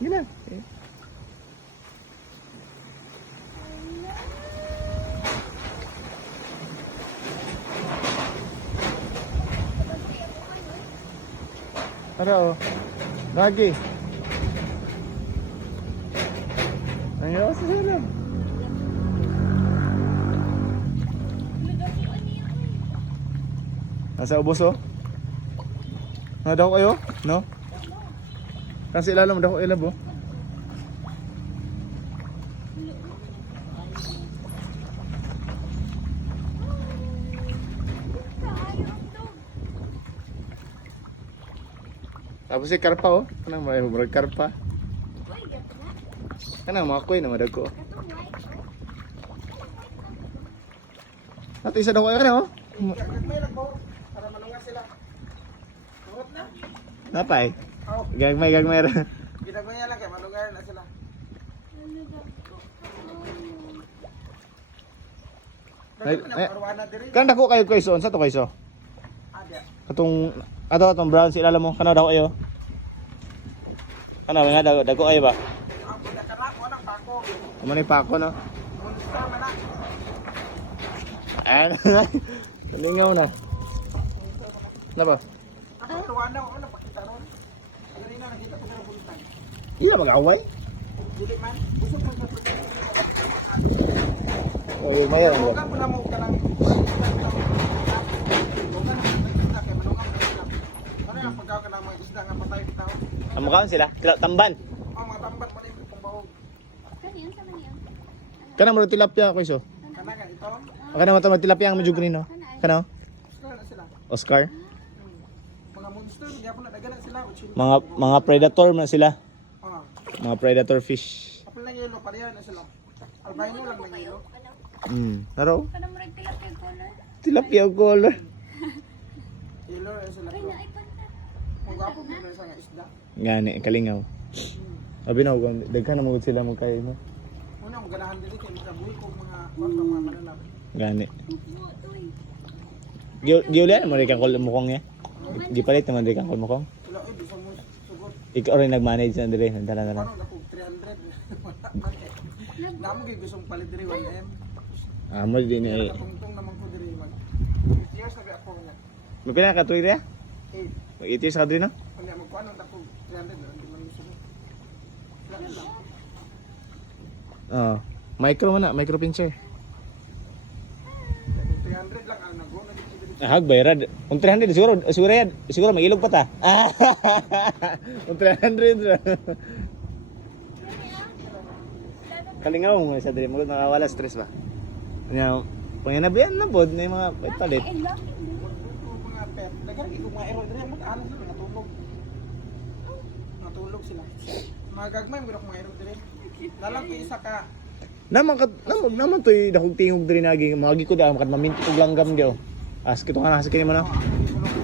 Gina. Okay. Ano? Lagi. Ayaw sa sila. Nasa ubos oh? Ano daw kayo? No? Kasi ilalam daw ko ilab oh. Tapos si karpa oh. Kanang may murag karpa. Kanang mga kuy na madagko. Ato isa daw kayo kana oh. Para malungas sila. Turot na. Napay? Oh, Gagmay ra. ginagmay niya lang kaya malungar na sila. Arwana diri. Kan dako kayo kayso, unsa to kayso? Ada. Atong brown si ilalam mo, kana daw ayo. Kana nga dako ayo ba? Ang pinakala ko ng pako. Amo ni pa ako no. Monster man na. Ano? Tulingaw na. Na ba? Ako arwana ko na pakita ron. Ganina nakita ko sa bultan. Di na mag-away? Dili man. Busog man sa bultan. O yung mayan mo. Bukan mo na mo ka lang. Ano yung pagkaw ka ng mga isda nga patay bitaw? Ang mukhaan sila, tamban. Oh, mga tambat mo nito kung bahog. Kana mo tilapia ko iso. Kana nga ito. Kana mo tilapia ang medyo green no. Kana? Sila na sila. Oscar. Mga monster, gyapon na daganan sila. Mga predator man sila. Ah, Mga predator fish. apil na yelo, pareha na sila. Albino lang na yelo. Naro? Kada mo rin tilapia color. Tilapia color. Yelo na sila. Ay, naipanta. Kung gapo mo na sa nga isda. Gani, kalingaw. Abi na, daghan na magod sila magkain mo. Una, ang ganahan dito kay mga buhay ko mga mananap. Gani. Giulian mo rin kang mukong niya. Gipalit naman rin kang mukong. Wala, eh, bisa mo sugot. Ikaw rin nag-manage na dire. Dala na lang. Paano na po, 300. Namo kay gustong palit diri 1M. Mo din Kaya eh. nakatungtong naman ko diri mag. Years na ako nga. May pinakatuloy rin? 8. Mag 8 years ka din no? Kanya magkuano na ko 300 na hindi man sugot. Wala lang. Micro man na, micro pincher. 300 lang ang nag-go na dito diri. Hag bayrad. Kung 300 siguro yan. Siguro magilog pa ta. Kung 300. Kalingaw mo sa dire, magod nakawala stress ba. Kanya panginabian na bod na yung mga palit. Mga pet. Dagan ko mga ero diri mo ano sila natulog. Natulog sila. Mga gagmay mo mga ero diri. Lalang ko isa ka. Naman to'y dakog tingog diri nagi. Magi ko da makat maminti og langgam dio. As kito nga nasa kini mo na. Tulog